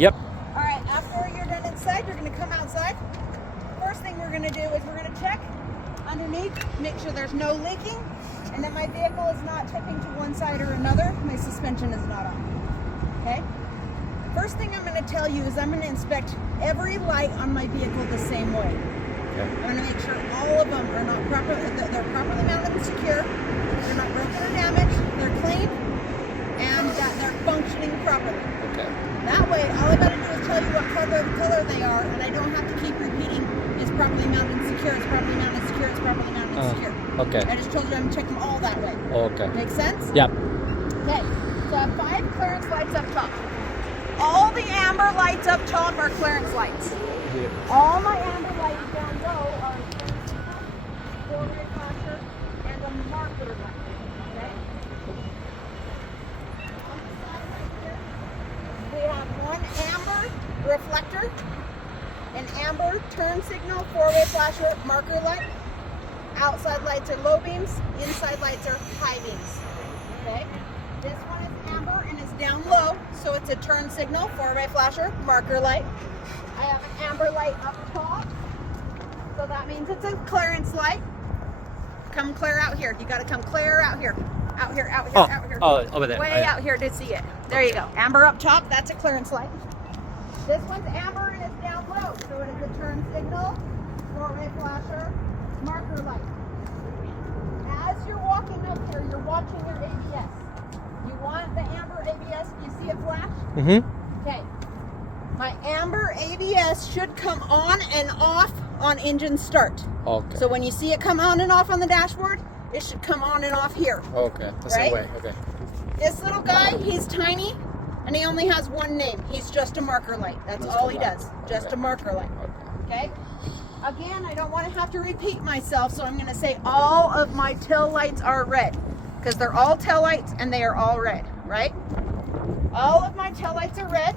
Yep. All right, after you're done inside, you're going to come outside. First thing we're going to do is we're going to check underneath, make sure there's no leaking, and that my vehicle is not tipping to one side or another. My suspension is not on. Okay? First thing I'm going to tell you is I'm going to inspect every light on my vehicle the same way. Okay. I'm going to make sure all of them are not they're properly mounted and secure, they're not broken or damaged, they're clean, and that they're functioning properly. Okay. That way, all I got to do is tell you what color they are, and I don't have to keep repeating it's properly mounted and secure, it's properly mounted and secure, it's properly mounted and secure. Okay. I just told you I'm going to check them all that way. Okay. Make sense? Yep. Okay, so I have 5 clearance lights up top. All the amber lights up top are clearance lights. All my amber lights down low are four-way flasher and a marker light. Okay? On the side right here, we have one amber reflector, an amber turn signal, four-way flasher, marker light. Outside lights are low beams, inside lights are high beams. Okay? This one is amber and is down low, so it's a turn signal, four-way flasher, marker light. I have an amber light up top, so that means it's a clearance light. Come clear out here. You got to come clear out here. Out here, out here, out here. Oh, over there. Way out here to see it. There you go. Amber up top, that's a clearance light. This one's amber and it's down low, so it is a turn signal, four-way flasher, marker light. As you're walking up here, you're watching your ABS. You want the amber ABS, do you see it flash? Mm-hmm. Okay. My amber ABS should come on and off on engine start. Okay. So when you see it come on and off on the dashboard, it should come on and off here. Okay. That's Right? the way. Okay. This little guy, he's tiny, and he only has one name. He's just a marker light. That's Just all a he light. does. Just Okay. a marker light. Okay. Okay? Again, I don't want to have to repeat myself, so I'm going to say all of my tail lights are red, because they're all tail lights and they are all red, right? All of my tail lights are red.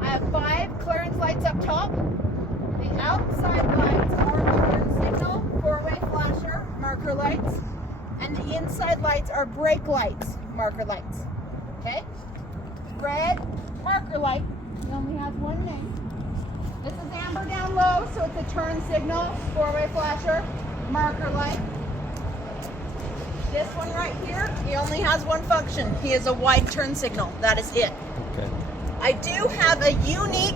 I have 5 clearance lights up top. The outside lights are turn signal, four-way flasher, marker lights, and the inside lights are brake lights, marker lights. Okay? Red marker light. He only has one name. This is amber down low, so it's a turn signal, four-way flasher, marker light. This one right here, he only has one function. He is a wide turn signal. That is it. Okay. I do have a unique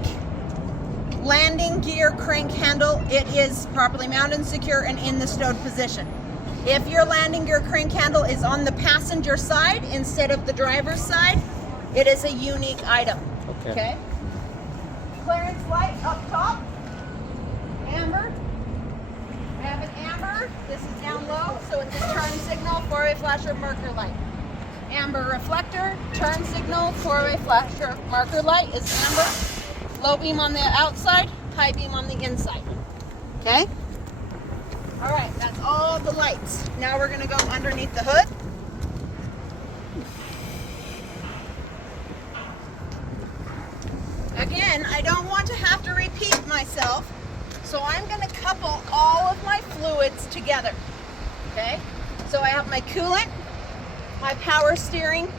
landing gear crank handle. It is properly mounted and secure and in the stowed position. If your landing gear crank handle is on the passenger side instead of the driver's side, it is a unique item. Okay? Clearance light up top, amber. I have an amber. This is down low, so it's a turn signal, four-way flasher, marker light. Amber reflector, turn signal, four-way flasher, marker light is amber. Low beam on the outside, high beam on the inside. Okay? All right, that's all the lights. Now we're gonna go underneath the hood. Again, I don't want to have to repeat myself, so I'm gonna couple all of my fluids together. Okay? So I have my coolant, my power steering,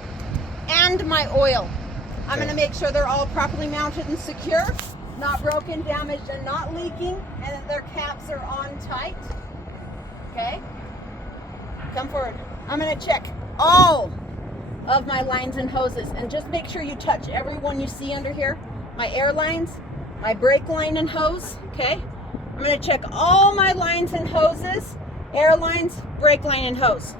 and my oil. I'm going to make sure they're all properly mounted and secure, not broken, damaged, and not leaking, and that their caps are on tight. Okay? Come forward. I'm going to check all of my lines and hoses, and just make sure you touch every one you see under here. My air lines, my brake line and hose. Okay? I'm going to check all my lines and hoses, air lines, brake line, and hose.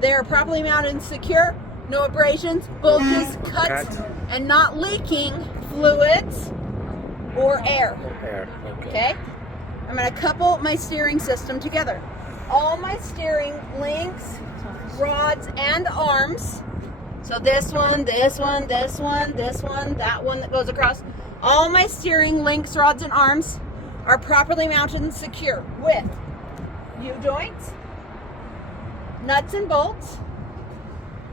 They're properly mounted and secure, no abrasions, bulges, cuts, and not leaking fluids or air. Okay? I'm going to couple my steering system together. All my steering links, rods, and arms. So this one, this one, this one, this one, that one that goes across. All my steering links, rods, and arms are properly mounted and secure with U-joints, nuts and bolts,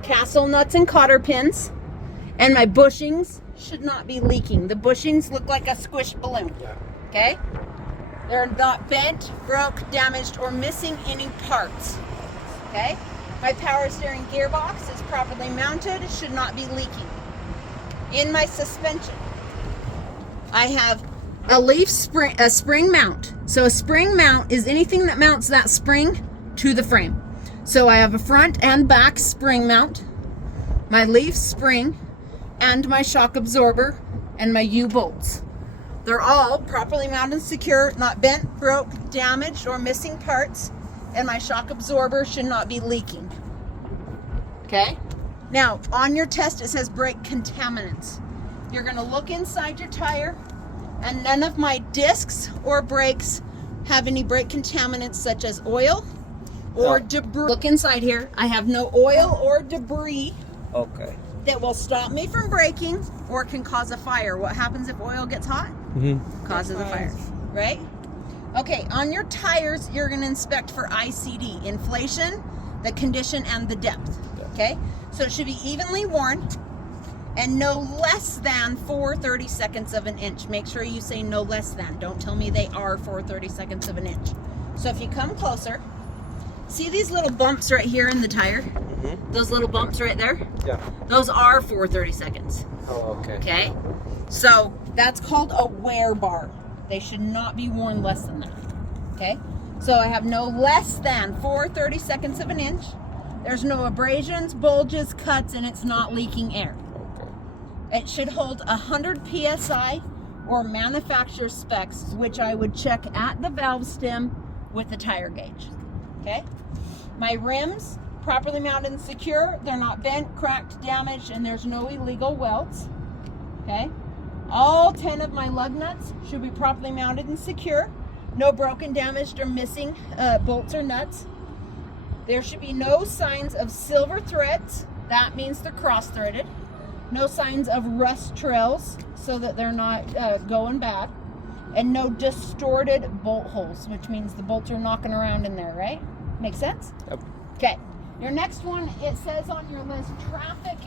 castle nuts and cotter pins, and my bushings should not be leaking. The bushings look like a squished balloon. Okay? They're not bent, broke, damaged, or missing any parts. Okay? My power steering gearbox is properly mounted, should not be leaking. In my suspension, I have a spring mount. So a spring mount is anything that mounts that spring to the frame. So I have a front and back spring mount, my leaf spring, and my shock absorber, and my U-bolts. They're all properly mounted and secure, not bent, broke, damaged, or missing parts, and my shock absorber should not be leaking. Okay? Now, on your test, it says brake contaminants. You're gonna look inside your tire, and none of my discs or brakes have any brake contaminants such as oil or debris. Look inside here. I have no oil or debris that will stop me from braking or can cause a fire. What happens if oil gets hot? Causes a fire, right? Okay, on your tires, you're gonna inspect for ICD, inflation, the condition, and the depth, okay? So it should be evenly worn and no less than 4/32 of an inch. Make sure you say no less than. Don't tell me they are 4/32 of an inch. So if you come closer, see these little bumps right here in the tire? Those little bumps right there? Yeah. Those are 4/32. Oh, okay. Okay? So that's called a wear bar. They should not be worn less than that. Okay? So I have no less than 4/32 of an inch. There's no abrasions, bulges, cuts, and it's not leaking air. It should hold 100 PSI or manufacturer specs, which I would check at the valve stem with the tire gauge. Okay? My rims, properly mounted and secure. They're not bent, cracked, damaged, and there's no illegal welds. Okay? All 10 of my lug nuts should be properly mounted and secure. No broken, damaged, or missing bolts or nuts. There should be no signs of silver threads. That means they're cross-threaded. No signs of rust trails so that they're not going bad. And no distorted bolt holes, which means the bolts are knocking around in there, right? Make sense? Yep. Okay. Your next one, it says on your list, traffic